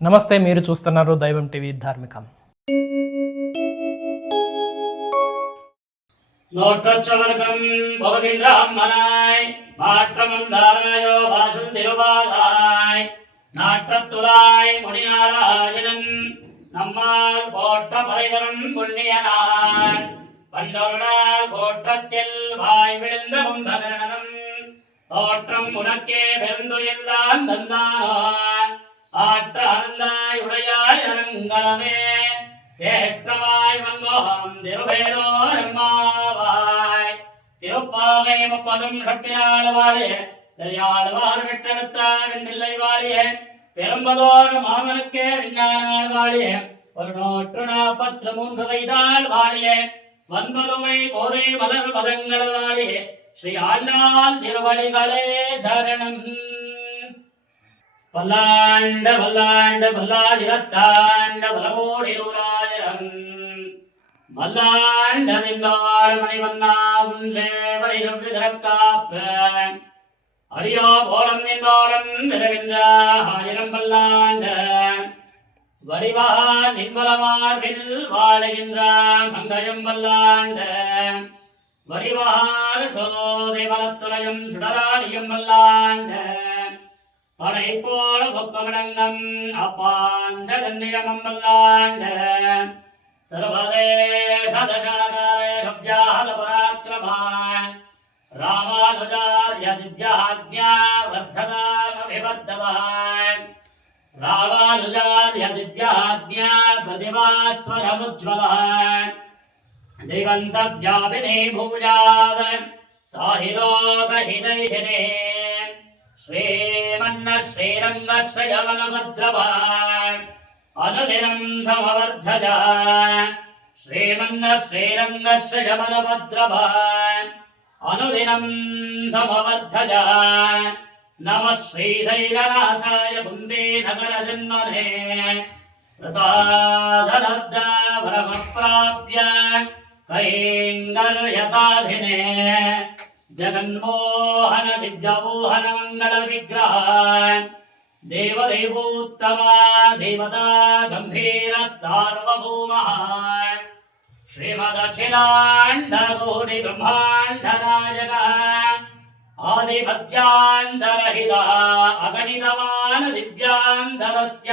నమస్తే, మీరు చూస్తున్నారు దైవం టీవీ ధార్మికం. నోట్రచ్చవర్గం భవగింద్రహమ్మనాయ్ மாற்றமந்தாராயோ பாசம் திருவாதாய் நாற்றத்துலாய் முனிநாராயணன் நம்மால் போற்ற பரிதரும் புண்ணியனான் பண்டொருடால் போற்றத்தில் வாய் விழுந்த கும்பகரணனும் தோற்றம் உனக்கே பெருந்துயில்தான் தந்தானோ ஆற்ற அனந்தாய் உடையாய் அரங்களமே தேற்றவாய் வந்தோகம் திருவேலோர் எம்மாவாய் திருப்பாவை முப்பதும் சட்டினாள் வாழிய தெரியாழ்வார் விட்டெடுத்தார் வெண்ணில்லை வாழிய பெரும்பதோர் மாமனுக்கே விஞ்ஞானாள் வாழிய ஒரு 143 வயதால் வாழிய வன்பதுமை கோதை மலர் பதங்கள் வாழிய ஸ்ரீ ஆண்டாள் திருவடிகளே சரணம். பல்லாண்ட பல்லாண்ட பல்லாடிரத்தாண்ட பலகோடி நூறாயிரம் மல்லாண்ட நின்றாள் மணிவண்ணா உன் சேவடி செவ்வி திறக்காப்ப அடியோ போலம் நின்றோடம் விரகின்ற 1000 பல்லாண்ட வடிவா நின்மலமார்பில் வாழுகின்ற மங்கையும் பல்லாண்ட வடிவார் சோதை வலத்துறையும் சுடராடியும் பல்லாண்ட படைப்போல பொக்கமிடங்கம் அப்பாந்த தன்னியமம் பல்லாண்ட சர்வதேசதசாகாரே சப்யாத பராக்கிரமான் ராமானுஜார்ய திவ்யாஜ்ஞா வர்த்ததாமபிவர்த்தவான் ராமானுஜார்ய திவ்யாஜ்ஞா பிரதிபாஸ்வரமுஜ்வலான் திகந்தவ்யாபினே பூஜாத சாஹிலோகஹிதைஷினே श्रीमन्न श्रीरंग श्रीयमनभद्रवान् अनुदिनं समवर्धज श्रीमन्न श्रीरंग श्रीयमनभद्रवान् अनुदिनं समवर्धज नमः श्रीशैलनाथाय कुन्दे नगरजन्मने प्रसादलब्धा वरमप्राप्य कैङ्गर्यसाधिने जगन्मोहन दिव्यमोहन मंगल विग्रह देवदेवोत्तमा देवता गंभीर सार्वभौम श्रीमदखिलांड कोटि ब्रह्मांड नायक आदिमध्यांतरहित अगणितवान दिव्यांतरस्य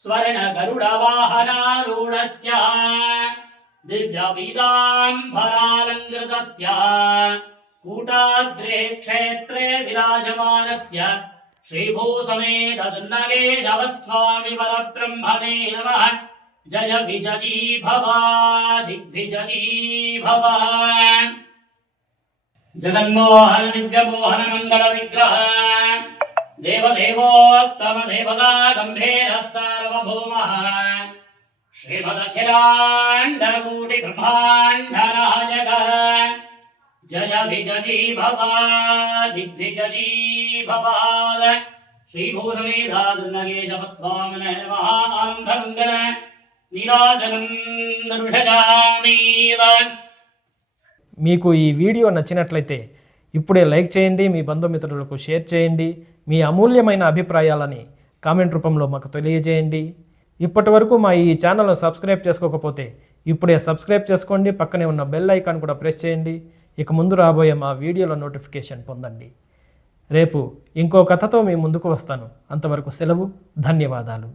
स्वर्ण गरुड वाहनारूढस्य दिव्यपीताम्बरालङ्कृतस्य कूटाद्रे क्षेत्रे विराजमानस्य श्रीभूसमेत चन्नकेशवस्वामि परब्रह्मणे नमः. जय विजयी भव दिग्विजयी भव. जगन्मोहन दिव्यमोहन मंगल विग्रह देवदेवोत्तम देवता गंभीर सार्वभौमः श्रीमदखिलांड कोटि ब्रह्मांड नायक जय विजयी भव दिग्विजयी भव. श्रीभूसमेधानकेशवस्वामिने नमः. आनन्दमङ्गल नीराजनं दर्शयामि. మీకు ఈ వీడియో నచ్చినట్లయితే ఇప్పుడే లైక్ చేయండి, మీ బంధుమిత్రులకు షేర్ చేయండి, మీ అమూల్యమైన అభిప్రాయాలని కామెంట్ రూపంలో మాకు తెలియజేయండి. ఇప్పటి వరకు మా ఈ ఛానల్ను సబ్స్క్రైబ్ చేసుకోకపోతే ఇప్పుడే సబ్స్క్రైబ్ చేసుకోండి, పక్కనే ఉన్న బెల్ ఐకాన్ కూడా ప్రెస్ చేయండి. ఇక ముందు రాబోయే మా వీడియోల నోటిఫికేషన్ పొందండి. రేపు ఇంకో కథతో మీ ముందుకు వస్తాను. అంతవరకు సెలవు. ధన్యవాదాలు.